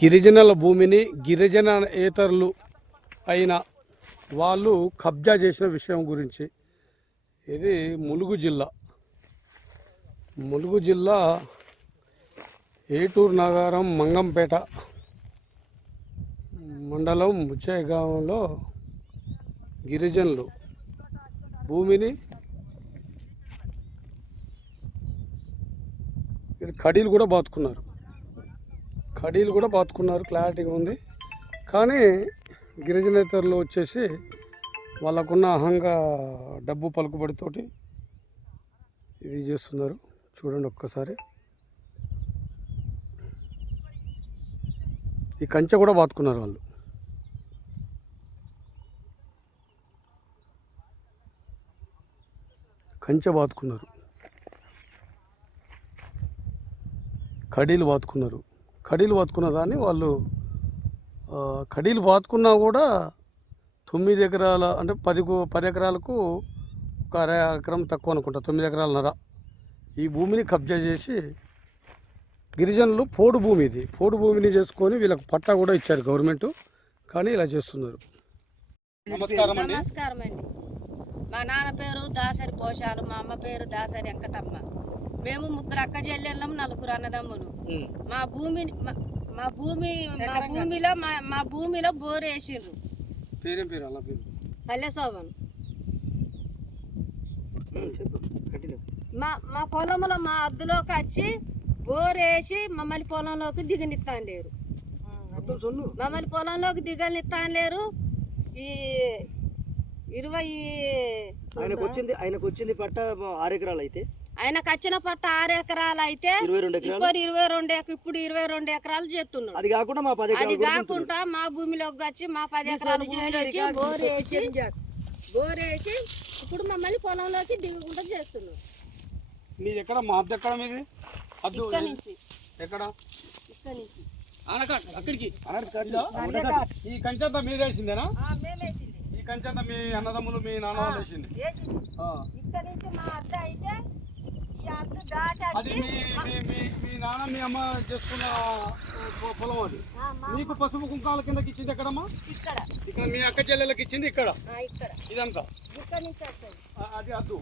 గిరిజనుల భూమిని గిరిజనేతరులు అయిన వాళ్ళు కబ్జా చేసిన విషయం గురించి. ఇది ములుగు జిల్లా ఏటూరు నగరం మంగంపేట మండలం ముచ్చేగాంలో గిరిజనులు భూమిని కడీలు కూడా బాతుకున్నారు, క్లారిటీగా ఉంది. కానీ గిరిజనేతరులు వచ్చేసి వాళ్ళకున్న అహంగా డబ్బు పలుకుబడితోటి ఇది చేస్తున్నారు. చూడండి ఒక్కసారి. ఈ కంచె కూడా బాతుకున్నారు వాళ్ళు. కడీలు బాతుకున్న దాన్ని వాళ్ళు కడీలు బాతుకున్నా కూడా 9 ఎకరాల అంటే 10 ఎకరాలకు ఒక అర ఎకరం తక్కువ అనుకుంటా, 9 ఎకరాలన్నర ఈ భూమిని కబ్జా చేసి గిరిజనులు పోడు భూమిని చేసుకొని వీళ్ళకి పట్టా కూడా ఇచ్చారు గవర్నమెంట్. కానీ ఇలా చేస్తున్నారు. నమస్కారం అండి. మా నాన్న పేరు దాసరి పోషాలు, మా అమ్మ పేరు దాసరి వెంకటమ్మ. మేము 3 అక్క చెల్లెళ్ళం, 4 అన్నదమ్ములు. మా భూమిలో బోర్ వేసిండ్రు. పల్లె శోభన్. మా పొలంలో మా అద్దులోకి వచ్చి బోర్ వేసి మమ్మల్ని పొలంలోకి దిగనిస్తాను లేరు. ఈ 20 ఆయనకు వచ్చింది పట్ట 6 ఎకరాలు అయితే, ఆయనకు వచ్చిన పట్ట 6 ఎకరాలు అయితే ఇప్పుడు 22 ఎకరాలు చేస్తున్నాడు. అది కాకుండా మా భూమిలోకి వచ్చి మా 10 ఎకరాల భూమిలోకి బోర్ వేసి ఇప్పుడు మమ్మల్ని పొలంలోకి దిగకుండా చేస్తున్నాడు. మీది ఎక్కడ? మా అద్దు ఎక్కడ? మీది అద్దు ఎక్కడ? అక్కడికి ఈ కంచెంతా మీద వేసిందేనా? ఈ కంచెంతా మీ అన్నదమ్ములు మీ నాన్న వాళ్ళు వేసింది. ఇక్కడ నుంచి మా అద్ద అయితే అది మీ నాన్న మీ అమ్మ చేసుకున్న పొలం. అది మీకు పసుపు కుంకాల కిందకి ఇచ్చింది ఎక్కడమ్మా? ఇక్కడ మీ అక్క చెల్లెళ్ళకి ఇచ్చింది ఇక్కడ. ఇదంతా అది అద్దు.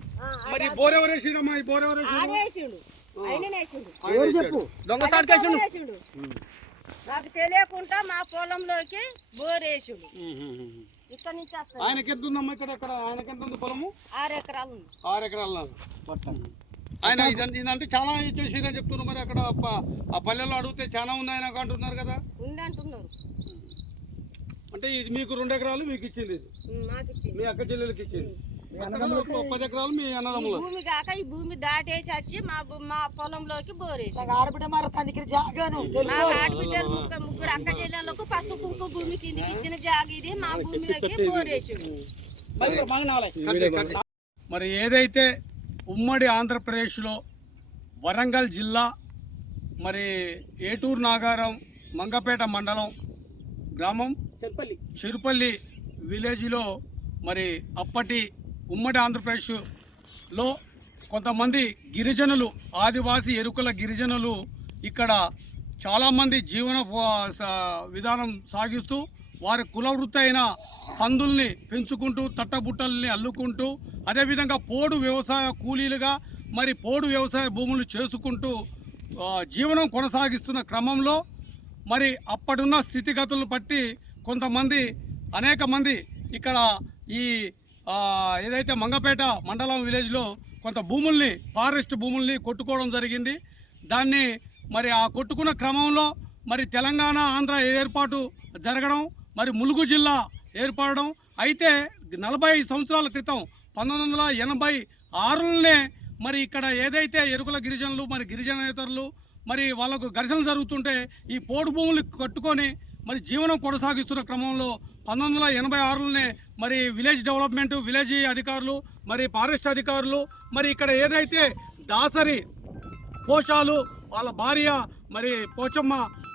మరి బోర్ ఎవరు వేసిందమ్మా? ఈ బోర్ ఎవరు చెప్పు. నాకు తెలియకుండా మా పొలంలోకి బోర్ వేసిండు. ఇక్కడ నుంచి ఆయనకి ఎంత ఉందమ్మా? ఇక్కడ ఆయనకి ఎంత ఉంది పొలము? 6 ఎకరాలు. 6 ఎకరాల ఆయన ఇదంటే చాలా చేసిందని చెప్తున్నారు. మరి అక్కడ ఆ పల్లెల్లో అడిగితే చాలా ఉంది ఆయన అంటున్నారు కదా. ఉంది అంటున్నారు. అంటే ఇది మీకు 2 ఎకరాలు మీకు ఇచ్చింది, మీ అక్క చెల్లెలకి ఇచ్చింది. 10 ఎకరాలు మీ అన్నదమ్ములు. భూమి కాక ఈ భూమి దాటేసి వచ్చి మా పొలంలోకి బోరేసి ఆడబిడ్డ ఆడబిడ్డలు 3 అక్క చెల్లెళ్ళకు పసుపు కుంకు భూమి కిందకి ఇచ్చిన జాగ ఇది. మా భూమిలోకి బోరేసి. మరి ఏదైతే ఉమ్మడి ఆంధ్రప్రదేశ్లో వరంగల్ జిల్లా మరి ఏటూరు నాగారం మంగపేట మండలం గ్రామం చెరుపల్లి విలేజ్లో మరి అప్పటి ఉమ్మడి ఆంధ్రప్రదేశ్లో కొంతమంది గిరిజనులు, ఆదివాసీ ఎరుకల గిరిజనులు ఇక్కడ చాలామంది జీవన విధానం సాగిస్తూ వారి కుల వృత్తి అయిన పందుల్ని పెంచుకుంటూ తట్టబుట్టల్ని అల్లుకుంటూ అదేవిధంగా పోడు వ్యవసాయ కూలీలుగా మరి పోడు వ్యవసాయ భూములు చేసుకుంటూ జీవనం కొనసాగిస్తున్న క్రమంలో మరి అప్పుడున్న స్థితిగతులను బట్టి అనేక మంది ఇక్కడ ఈ ఏదైతే మంగపేట మండలం విలేజ్లో కొంత భూముల్ని, ఫారెస్ట్ భూముల్ని కొట్టుకోవడం జరిగింది. దాన్ని మరి ఆ కొట్టుకున్న క్రమంలో మరి తెలంగాణ ఆంధ్ర ఏర్పాటు జరగడం, మరి ములుగు జిల్లా ఏర్పడడం. అయితే 40 సంవత్సరాల క్రితం 1986లోనే మరి ఇక్కడ ఏదైతే ఎరుకుల గిరిజనులు మరి గిరిజనేతరులు మరి వాళ్ళకు ఘర్షణ జరుగుతుంటే ఈ పోడు భూములు కట్టుకొని మరి జీవనం కొనసాగిస్తున్న క్రమంలో 1986లోనే మరి విలేజ్ డెవలప్మెంట్, విలేజ్ అధికారులు, మరి ఫారెస్ట్ అధికారులు మరి ఇక్కడ ఏదైతే దాసరి పోషాలు వాళ్ళ భార్య మరి పోచమ్మ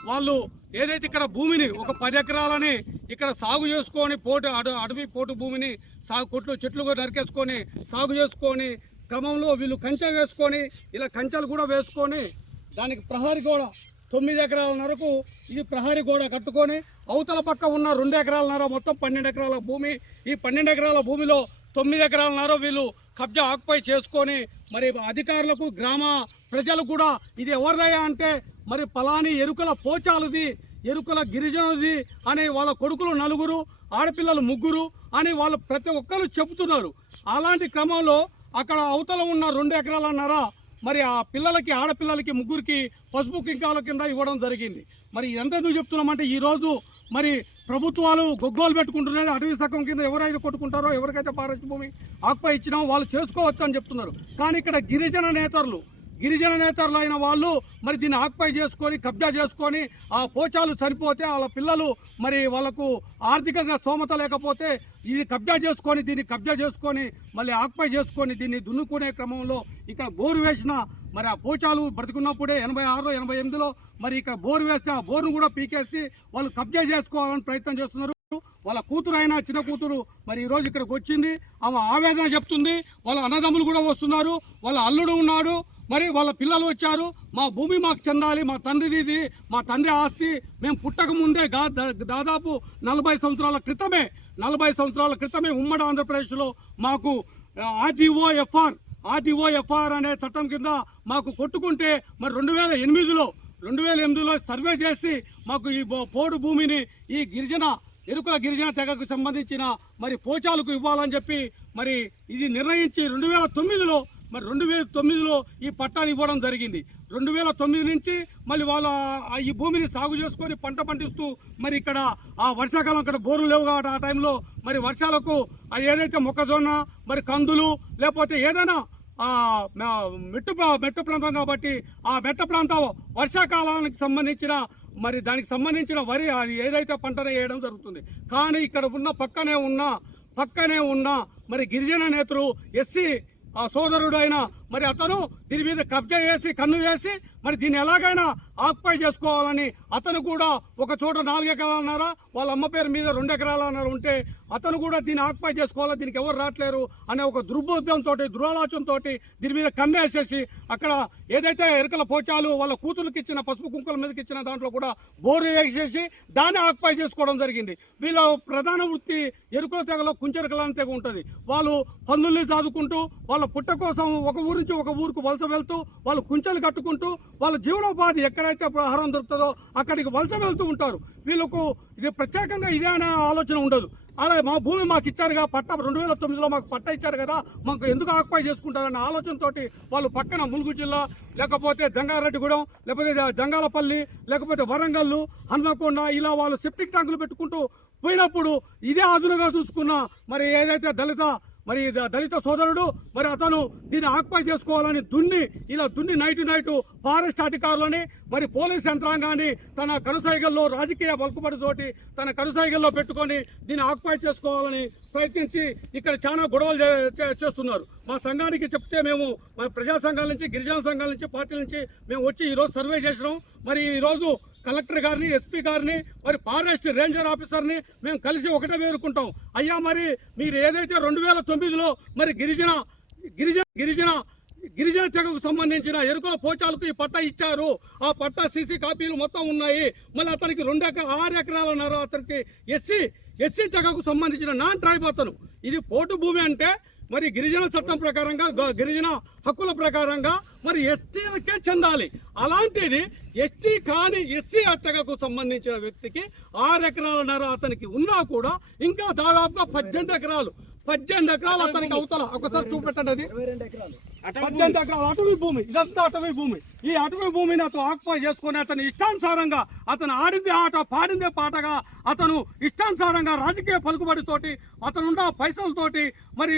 వాళ్ళు ఏదైతే ఇక్కడ భూమిని ఒక 10 ఎకరాలని ఇక్కడ సాగు చేసుకొని అడవి పోటు భూమిని చెట్లు నరికేసుకొని సాగు చేసుకొని క్రమంలో వీళ్ళు కంచె వేసుకొని ఇలా కంచెలు కూడా వేసుకొని దానికి ప్రహరీ గోడ 9 ఎకరాలన్నరకు ఇది ప్రహరీ గోడ కట్టుకొని అవతల పక్క ఉన్న 2 ఎకరాలన్నర మొత్తం 12 ఎకరాల భూమి. ఈ 12 ఎకరాల భూమిలో 9 ఎకరాలన్నర వీళ్ళు కబ్జా ఆక్యుపై చేసుకొని మరి అధికారులకు గ్రామ ప్రజలు కూడా ఇది ఎవరిదయ్యా అంటే మరి పలాని ఎరుకల పోచాలది, ఎరుకల గిరిజనుది అని వాళ్ళ కొడుకులు 4, ఆడపిల్లలు 3 అని వాళ్ళు ప్రతి ఒక్కరు చెబుతున్నారు. అలాంటి క్రమంలో అక్కడ అవతల ఉన్న 2 ఎకరాలన్నర మరి ఆ పిల్లలకి, ఆడపిల్లలకి 3కి పసుపు కింకాల కింద ఇవ్వడం జరిగింది. మరి ఇదంతా ఎందుకు చెప్తున్నామంటే ఈరోజు మరి ప్రభుత్వాలు గొగ్గోలు పెట్టుకుంటున్నారు. అటవీ శాఖం కింద ఎవరైతే కొట్టుకుంటారో, ఎవరికైతే ఫారెస్ట్ భూమి ఆక్యుపై ఇచ్చినా వాళ్ళు చేసుకోవచ్చు అని చెప్తున్నారు. కానీ ఇక్కడ గిరిజన నేతలు అయిన వాళ్ళు మరి దీన్ని ఆక్యుపై చేసుకొని కబ్జా చేసుకొని ఆ పోచాలు చనిపోతే వాళ్ళ పిల్లలు మరి వాళ్ళకు ఆర్థికంగా స్తోమత లేకపోతే ఇది కబ్జా చేసుకొని మళ్ళీ ఆక్యుపై చేసుకొని దీన్ని దున్నుకునే క్రమంలో ఇక్కడ బోరు వేసిన మరి ఆ పోచాలు బ్రతికున్నప్పుడే 86, 88లో మరి ఇక్కడ బోరు వేస్తే ఆ బోరును కూడా పీకేసి వాళ్ళు కబ్జా చేసుకోవాలని ప్రయత్నం చేస్తున్నారు. వాళ్ళ కూతురు అయినా చిన్న కూతురు మరి ఈరోజు ఇక్కడికి వచ్చింది. ఆమె ఆవేదన చెప్తుంది. వాళ్ళ అన్నదమ్ములు కూడా వస్తున్నారు, వాళ్ళ అల్లుడు ఉన్నాడు, మరి వాళ్ళ పిల్లలు వచ్చారు. మా భూమి మాకు చెందాలి, మా తండ్రిది ఇది, మా తండ్రి ఆస్తి. మేము పుట్టక ముందే దాదాపు 40 సంవత్సరాల క్రితమే ఉమ్మడి ఆంధ్రప్రదేశ్లో మాకు ఆర్డీఓఎఫ్ఆర్ అనే చట్టం కింద మాకు కొట్టుకుంటే మరి 2008లో సర్వే చేసి మాకు ఈ పోడు భూమిని ఈ ఎరుకల గిరిజన తెగకు సంబంధించిన మరి పోచాలకు ఇవ్వాలని చెప్పి మరి ఇది నిర్ణయించి 2009లో ఈ పట్టాలు ఇవ్వడం జరిగింది. 2009 నుంచి మళ్ళీ వాళ్ళు ఈ భూమిని సాగు చేసుకొని పంట పండిస్తూ మరి ఇక్కడ ఆ వర్షాకాలం అక్కడ బోర్లు లేవు కాబట్టి ఆ టైంలో మరి వర్షాలకు ఏదైతే మొక్కజొన్న మరి కందులు లేకపోతే ఏదైనా మెట్టు ప్రాంతం కాబట్టి ఆ మెట్ట ప్రాంతం వర్షాకాలానికి సంబంధించిన మరి దానికి సంబంధించిన వరి అది ఏదైతే పంటనే వేయడం జరుగుతుంది. కానీ ఇక్కడ ఉన్న పక్కనే ఉన్న మరి గిరిజన నేతలు ఎస్సీ సోదరుడు అయిన మరి అతను దీని మీద కబ్జా చేసి కన్ను వేసి మరి దీన్ని ఎలాగైనా ఆక్యుపై చేసుకోవాలని అతను కూడా ఒక చోట 4 ఎకరాలన్నర వాళ్ళ అమ్మ పేరు మీద 2 ఎకరాలన్నర ఉంటే అతను కూడా దీన్ని ఆక్యుపై చేసుకోవాలి, దీనికి ఎవరు రావట్లేరు అనే ఒక దురాలోచనతో దీని మీద కన్ను వేసేసి అక్కడ ఏదైతే ఎరుకల పోచాలు వాళ్ళ కూతురికి ఇచ్చిన పసుపు కుంకుల మీదకి ఇచ్చిన దాంట్లో కూడా బోరు వేసేసి దాన్ని ఆక్యుపై చేసుకోవడం జరిగింది. వీళ్ళ ప్రధాన వృత్తి ఎరుకల తెగలో కుంచెరకలని తెగ ఉంటుంది. వాళ్ళు పన్నుల్ని చదువుకుంటూ వాళ్ళ పుట్ట కోసం ఒక ఊరు నుంచి ఒక ఊరుకు వలస వెళ్తూ వాళ్ళు కుంచెలు కట్టుకుంటూ వాళ్ళ జీవనోపాధి ఎక్కడైతే ఆహారం దొరుకుతుందో అక్కడికి వలస వెళ్తూ ఉంటారు. వీళ్ళకు ఇది ప్రత్యేకంగా ఇదే అనే ఆలోచన ఉండదు. అలా మా భూమి మాకు ఇచ్చారుగా పట్ట 2009లో మాకు పట్ట ఇచ్చారు కదా, మాకు ఎందుకు ఆక్యుపై చేసుకుంటారన్న ఆలోచనతో వాళ్ళు పక్కన ములుగు జిల్లా లేకపోతే జంగారెడ్డిగూడెం లేకపోతే జంగాలపల్లి లేకపోతే వరంగల్, హన్మకొండ ఇలా వాళ్ళు సెప్టిక్ ట్యాంకులు పెట్టుకుంటూ పోయినప్పుడు ఇదే అదునుగా చూసుకున్న మరి ఏదైతే దళిత సోదరుడు మరి అతను దీన్ని ఆక్యుపై చేసుకోవాలని దున్ని నైట్ ఫారెస్ట్ అధికారులని మరి పోలీస్ యంత్రాంగాన్ని తన కనుసైగల్లో రాజకీయ బలుకుబడితోటి తన కనుసైగల్లో పెట్టుకొని దీన్ని ఆక్యుపై చేసుకోవాలని ప్రయత్నించి ఇక్కడ చాలా గొడవలు చేస్తున్నారు. మా సంఘానికి చెప్తే మేము ప్రజా సంఘాల నుంచి, గిరిజన సంఘాల నుంచి, పార్టీల నుంచి మేము వచ్చి ఈరోజు సర్వే చేసినాం. మరి ఈరోజు కలెక్టర్ గారిని, ఎస్పీ గారిని, మరి ఫారెస్ట్ రేంజర్ ఆఫీసర్ని మేము కలిసి ఒకటే వేరుకుంటాం. అయ్యా మరి మీరు ఏదైతే 2009లో మరి గిరిజన తెగకు సంబంధించిన ఎరుకల పోచాలకు ఈ పట్టా ఇచ్చారు. ఆ పట్టా సీసీ కాపీలు మొత్తం ఉన్నాయి. మళ్ళీ అతనికి 6 ఎకరాలన్నర అతనికి ఎస్సీ తెగకు సంబంధించిన నాన్ ట్రైబ్ అతను. ఇది పోటు భూమి అంటే మరి గిరిజన చట్టం ప్రకారంగా, గిరిజన హక్కుల ప్రకారంగా మరి ఎస్టీలకే చెందాలి. అలాంటిది ఎస్టీ కాని ఎస్సీ తెగకు సంబంధించిన వ్యక్తికి 6 ఎకరాలన్నర అతనికి ఉన్నా కూడా ఇంకా దాదాపుగా 18 ఎకరాలు అతనికి అవతల ఒకసారి చూపెట్టండి. అది 18 ఎకరాలు అటవీ భూమి. ఇదంతా అటవీ భూమి. ఈ అటవీ భూమిని అతను ఆక్యుపై చేసుకుని అతని ఇష్టానుసారంగా అతను ఆడిందే ఆట పాడిందే పాటగా అతను ఇష్టానుసారంగా రాజకీయ పలుకుబడితోటి అతనున్న పైసలతోటి మరి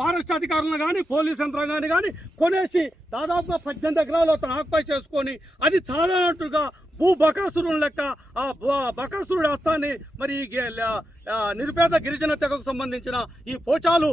ఫారెస్ట్ అధికారులను కానీ పోలీస్ యంత్రాంగాన్ని కానీ కొనేసి దాదాపుగా 18 ఎకరాలు అతను ఆక్యుపై చేసుకొని అది చాలనట్టుగా బకాసురుని లెక్క ఆ బకాసురుడి హస్తాన్ని మరి నిరుపేద గిరిజన తెగకు సంబంధించిన ఈ పోచాలు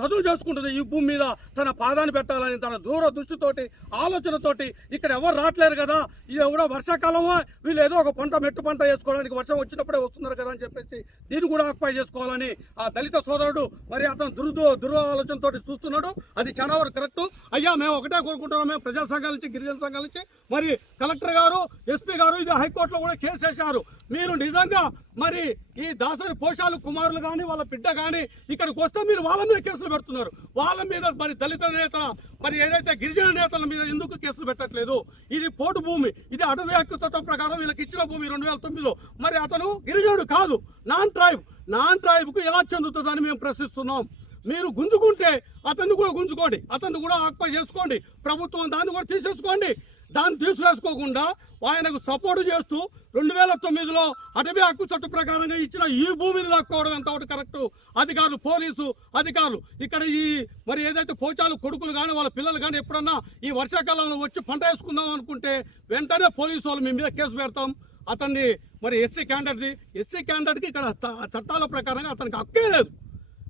చదువు చేసుకుంటుంది ఈ భూమి మీద తన పాదాన్ని పెట్టాలని తన దృష్టితోటి ఆలోచనతోటి ఇక్కడ ఎవరు రావట్లేరు కదా, ఇది కూడా వర్షాకాలమో వీళ్ళు ఏదో ఒక మెట్టు పంట వేసుకోవడానికి వర్షం వచ్చినప్పుడే వస్తున్నారు కదా అని చెప్పేసి దీన్ని కూడా ఆక్యుపై చేసుకోవాలని ఆ దళిత సోదరుడు మరి అతను దుర్వ ఆలోచనతో చూస్తున్నాడు. అది చాలా వరకు కరెక్ట్. అయ్యా మేము ఒకటే కోరుకుంటున్నాం, మేము ప్రజా సంఘాల నుంచి గిరిజన సంఘాల నుంచి మరి కలెక్టర్ గారు ఎస్పీ గారు ఇది హైకోర్టులో కూడా కేసు వేశారు. మీరు నిజంగా మరి ఈ దాసరి పోషాలు కుమారులు కానీ వాళ్ళ బిడ్డ కానీ ఇక్కడికి వస్తే మీరు వాళ్ళ మీద కేసులు పెడుతున్నారు. వాళ్ళ మీద మరి దళిత నేతల మరి ఏదైతే గిరిజన నేతల మీద ఎందుకు కేసులు పెట్టట్లేదు? ఇది పోటు భూమి, ఇది అటవీ హక్కు చట్టం ప్రకారం వీళ్ళకి ఇచ్చిన భూమి 2009లో. మరి అతను గిరిజనుడు కాదు, నాన్ ట్రైబ్కు ఎలా చెందుతుందని మేము ప్రశ్నిస్తున్నాం. మీరు గుంజుకుంటే అతన్ని కూడా గుంజుకోండి, అతన్ని కూడా ఆక్యుపై చేసుకోండి, ప్రభుత్వం దాన్ని కూడా తీసేసుకోండి. దాన్ని తీసివేసుకోకుండా ఆయనకు సపోర్ట్ చేస్తూ 2009లో అటవీ హక్కు చట్టం ప్రకారంగా ఇచ్చిన ఈ భూమిని లాక్కోవడం ఎంతవరకు కరెక్టు? అధికారులు, పోలీసు అధికారులు ఇక్కడ ఈ మరి ఏదైతే పోచాలు కొడుకులు కానీ వాళ్ళ పిల్లలు కానీ ఎప్పుడన్నా ఈ వర్షాకాలంలో వచ్చి పంట వేసుకుందాం అనుకుంటే వెంటనే పోలీసు వాళ్ళు మీ మీద కేసు పెడతాం. అతన్ని మరి ఎస్సీ క్యాండిడేట్కి ఇక్కడ చట్టాల ప్రకారంగా అతనికి హక్కే లేదు.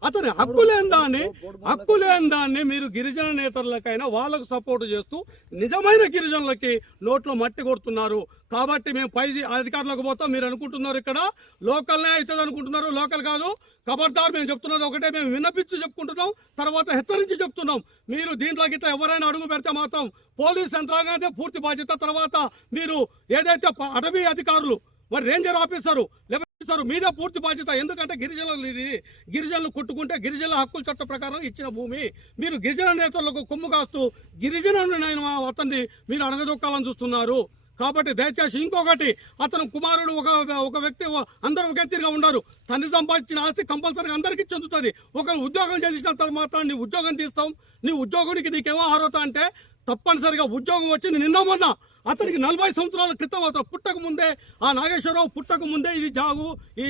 అతని హక్కు లేని దాన్ని మీరు గిరిజన నేతలకైనా వాళ్ళకు సపోర్ట్ చేస్తూ నిజమైన గిరిజనులకి నోట్లో మట్టి కొడుతున్నారు. కాబట్టి మేము పై అధికారులకు పోతాం. మీరు అనుకుంటున్నారు ఇక్కడ లోకల్నే అవుతుంది అనుకుంటున్నారు, లోకల్ కాదు. ఖబర్దార్, మేము చెప్తున్నది ఒకటే, మేము విన్నపించి చెప్పుకుంటున్నాం, తర్వాత హెచ్చరించి చెప్తున్నాం. మీరు దీంట్లో గిట్లా ఎవరైనా అడుగు పెడితే మాత్రం పోలీస్ యంత్రాంగానే పూర్తి బాధ్యత. తర్వాత మీరు ఏదైతే అటవీ అధికారులు మరి రేంజర్ ఆఫీసరు మీదే పూర్తి బాధ్యత. ఎందుకంటే గిరిజనులు కొట్టుకుంటే గిరిజనుల హక్కుల చట్ట ప్రకారం ఇచ్చిన భూమి. మీరు గిరిజన నేతలకు కొమ్ము కాస్తూ గిరిజనులైన అతన్ని మీరు అణగదొక్కాలని చూస్తున్నారు. కాబట్టి దయచేసి ఇంకొకటి, అతను కుమారుడు ఒక వ్యక్తి, అందరూ ఒక ఎత్తిగా ఉండరు. తండ్రి సంపాదించిన ఆస్తి కంపల్సరీగా అందరికీ చెందుతుంది. ఒకరు ఉద్యోగం చేసిన తర్వాత నీ ఉద్యోగం తీస్తాం, నీ ఉద్యోగునికి నీకేమో అర్హత అంటే తప్పనిసరిగా ఉద్యోగం వచ్చింది నిన్న మొన్న. అతనికి 40 సంవత్సరాల క్రితం అతను పుట్టక ముందే, ఆ నాగేశ్వరరావు పుట్టక ముందే ఇది జాగు ఈ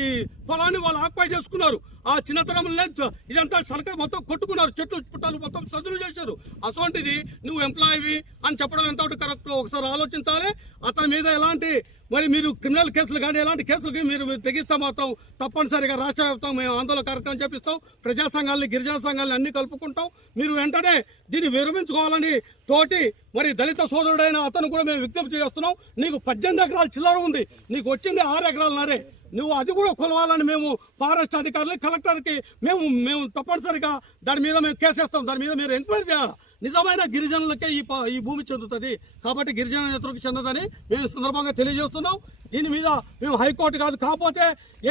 పొలాన్ని వాళ్ళు ఆక్యుపై చేసుకున్నారు. ఆ చిన్నతనంలో ఇదంతా సర్కారు మొత్తం కొట్టుకున్నారు, చెట్లు పుట్టాలు మొత్తం సదులు చేశారు. అటువంటిది నువ్వు ఎంప్లాయీవి అని చెప్పడం ఎంతవరకు కరెక్ట్ ఒకసారి ఆలోచించాలి. అతని మీద ఎలాంటి మరి మీరు క్రిమినల్ కేసులు కానీ ఎలాంటి కేసులకి మీరు తెగిస్తే మాత్రం తప్పనిసరిగా రాష్ట్ర వ్యాప్తం మేము ఆందోళన కార్యక్రమం చేపిస్తాం. ప్రజా సంఘాలని, గిరిజన సంఘాలని అన్ని కలుపుకుంటాం. మీరు వెంటనే దీన్ని విరమించుకోవాలని తోటి మరి దళిత సోదరుడైన అతను కూడా మేము విజ్ఞప్తి చేస్తున్నాం. నీకు 18 ఎకరాల చిల్లర ఉంది, నీకు వచ్చింది 6 ఎకరాలన్నరే. నువ్వు అది కూడా కొలవాలని మేము ఫారెస్ట్ అధికారులు, కలెక్టర్కి మేము తప్పనిసరిగా దాని మీద మేము కేసేస్తాం. దాని మీద మీరు ఎంక్వైరీ చేయాలి. నిజమైన గిరిజనులకే ఈ భూమి చెందుతుంది. కాబట్టి గిరిజన నేతలకు చెందదని మేము సందర్భంగా తెలియజేస్తున్నాం. దీని మీద మేము హైకోర్టు కాదు, కాకపోతే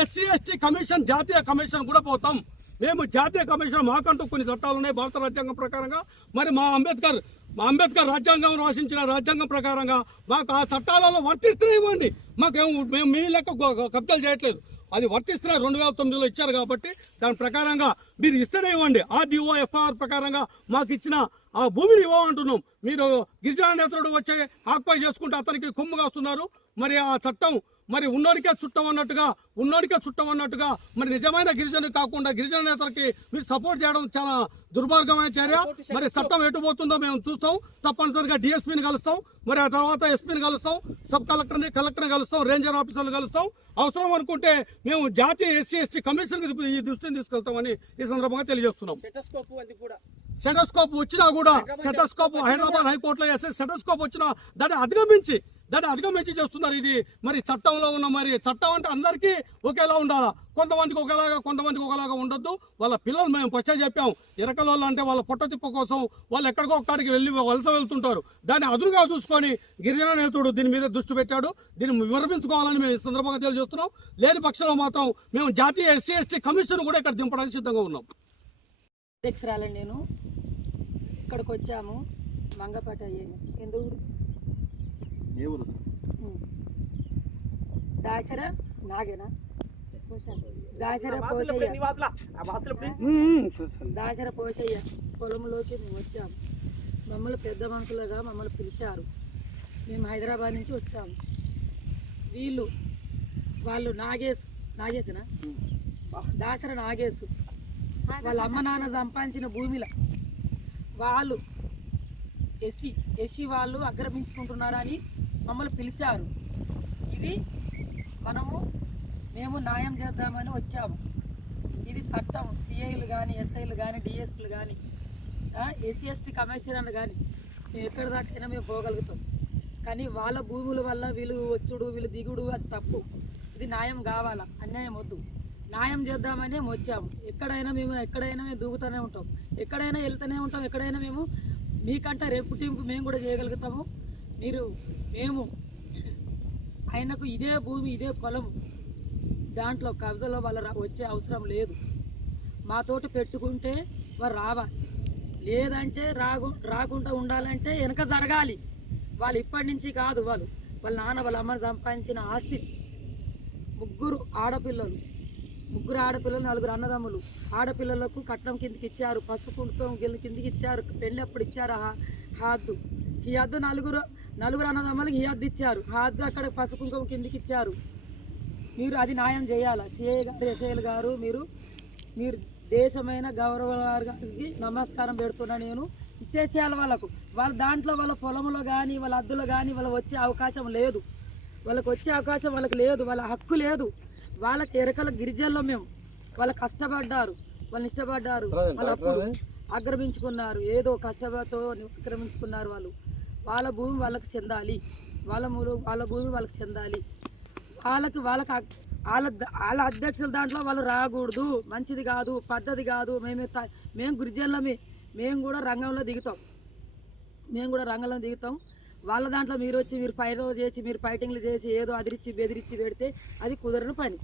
SC/ST కమిషన్, జాతీయ కమిషన్ కూడా పోతాం. మేము జాతీయ కమిషన్, మాకంటూ కొన్ని చట్టాలు ఉన్నాయి భారత రాజ్యాంగం ప్రకారంగా. మరి మా అంబేద్కర్ రాజ్యాంగం రాసించిన రాజ్యాంగం ప్రకారంగా మాకు ఆ చట్టాలలో వర్తిస్తూనే ఇవ్వండి. మేము మీ లెక్క కబ్జాలు చేయట్లేదు, అది వర్తిస్తున్న 2009లో ఇచ్చారు కాబట్టి దాని ప్రకారంగా మీరు ఇస్తేనే ఇవ్వండి. RDO FR ప్రకారంగా మాకు ఇచ్చిన ఆ భూమిని ఇవ్వమంటున్నాం. మీరు గిరిజన నేతలు వచ్చే ఆక్యుపై చేసుకుంటే అతనికి కొమ్ము కాస్తున్నారు. మరి ఆ చట్టం మరి ఉన్నోడికే చుట్టం అన్నట్టుగా మరి నిజమైన గిరిజన కాకుండా గిరిజన నేతలకి మీరు సపోర్ట్ చేయడం చాలా దుర్మార్గమైన చర్య. మరి చట్టం ఎటుపోతుందో మేము చూస్తాం. తప్పనిసరిగా DSPని కలుస్తాం, మరి ఆ తర్వాత SPని కలుస్తాం, సబ్ కలెక్టర్ని కలుస్తాం, రేంజర్ ఆఫీసర్లు కలుస్తాం. అవసరం అనుకుంటే మేము జాతీయ SC/ST కమిషన్ ఈ దృష్టిని తీసుకెళ్తామని ఈ సందర్భంగా తెలియజేస్తున్నాం. సెటస్కోప్ వచ్చినా కూడా హైదరాబాద్ హైకోర్టులో సెటస్కోప్ వచ్చినా దాన్ని అధిగమించి చేస్తున్నారు. ఇది మరి చట్టంలో ఉన్న మరి చట్టం అంటే అందరికీ ఒకేలా ఉండాలా, కొంతమందికి ఒకలాగా ఉండొద్దు. వాళ్ళ పిల్లలు మేము ఫస్ట్ చెప్పాం, ఇరకల అంటే వాళ్ళ పొట్ట తిప్ప కోసం వాళ్ళు ఎక్కడికో ఒక్కడికి వలస వెళ్తుంటారు. దాన్ని అదురుగా చూసుకొని గిరిజన నేతడు దీని మీద దృష్టి పెట్టాడు. దీన్ని వివరించుకోవాలని మేము ఈ సందర్భంగా తెలియజేస్తున్నాం. లేని పక్షంలో మాత్రం మేము జాతీయ SC/ST కమిషన్ కూడా ఇక్కడ దింపడానికి సిద్ధంగా ఉన్నాం. అధ్యక్షురాలని నేను ఇక్కడికి వచ్చాము. మంగపేట ఎందుకు దాసరా నాగేనా దాసర పోసయ్య పొలంలోకి మేము వచ్చాము. మమ్మల్ని పెద్ద మనుషులుగా మమ్మల్ని పిలిచారు. మేము హైదరాబాద్ నుంచి వచ్చాము. వాళ్ళు నాగేసేనా దాసర నాగేసు వాళ్ళ అమ్మ నాన్న సంపాదించిన భూమిలో వాళ్ళు ఎస్సీ వాళ్ళు ఆక్రమించుకుంటున్నారని మమ్మల్ని పిలిచారు. ఇది మేము న్యాయం చేద్దామని వచ్చాము. ఇది చట్టం. సిఐలు కానీ, ఎస్ఐలు కానీ, డిఎస్పీలు కానీ, ఎస్సీ ఎస్టీ కమిషనర్లు కానీ మేము ఎక్కడి దాకైనా మేము పోగలుగుతాం. కానీ వాళ్ళ భూముల వల్ల వీళ్ళు వచ్చుడు వీళ్ళు దిగుడు అది తప్పు. ఇది న్యాయం కావాలా, అన్యాయం వద్దు. న్యాయం చేద్దామని వచ్చాము. ఎక్కడైనా మేము దూకుతూనే ఉంటాం, ఎక్కడైనా వెళ్తూనే ఉంటాం. ఎక్కడైనా మేము మీకంటే రెప్యుటింపు మేము కూడా చేయగలుగుతాము. మేము ఆయనకు ఇదే భూమి ఇదే పొలం దాంట్లో కబ్జాలో వాళ్ళు వచ్చే అవసరం లేదు. మాతోటి పెట్టుకుంటే వారు రావాలి, లేదంటే రాకుండా ఉండాలంటే వెనక జరగాలి. వాళ్ళు ఇప్పటి నుంచి కాదు, వాళ్ళ నాన్న వాళ్ళ అమ్మని సంపాదించిన ఆస్తి. ముగ్గురు ఆడపిల్లలు, 4 అన్నదమ్ములు. ఆడపిల్లలకు కట్నం కిందకి ఇచ్చారు, పసుపు కుంకుమ కిందకి ఇచ్చారు, పెళ్ళి అప్పుడు ఇచ్చారు హాద్దు. ఈ హద్దు నలుగురు అన్నదమ్ములకు ఈ హద్దు ఇచ్చారు, హద్దు అక్కడ పసుపు కుంకుమ కిందకి ఇచ్చారు. మీరు అది న్యాయం చేయాలా. సిఐ గారు, ఎస్ఐలు గారు, మీరు దేశమైన గౌరవ గారికి నమస్కారం పెడుతున్నా. నేను ఇచ్చేసేయాలి వాళ్ళకు. వాళ్ళ దాంట్లో వాళ్ళ పొలంలో కానీ వాళ్ళ అద్దులో కానీ వాళ్ళకి వచ్చే అవకాశం లేదు. వాళ్ళకి లేదు, వాళ్ళ హక్కు లేదు. వాళ్ళకి ఎరకల గిరిజనులు మేము. వాళ్ళు కష్టపడ్డారు, వాళ్ళని ఇష్టపడ్డారు, వాళ్ళు అప్పుడు ఆక్రమించుకున్నారు. ఏదో కష్టపడితో ఆక్రమించుకున్నారు. వాళ్ళ భూమి వాళ్ళకి చెందాలి, వాళ్ళ భూమి వాళ్ళకి చెందాలి. వాళ్ళ అధ్యక్షుల దాంట్లో వాళ్ళు రాకూడదు. మంచిది కాదు, పద్ధతి కాదు. మేము గిరిజనులమే, మేము కూడా రంగంలో దిగుతాం. వాళ్ళ దాంట్లో మీరు వచ్చి మీరు ఫైటింగ్లు చేసి ఏదో అదిరిచ్చి బెదిరించి పెడితే అది కుదరని పని.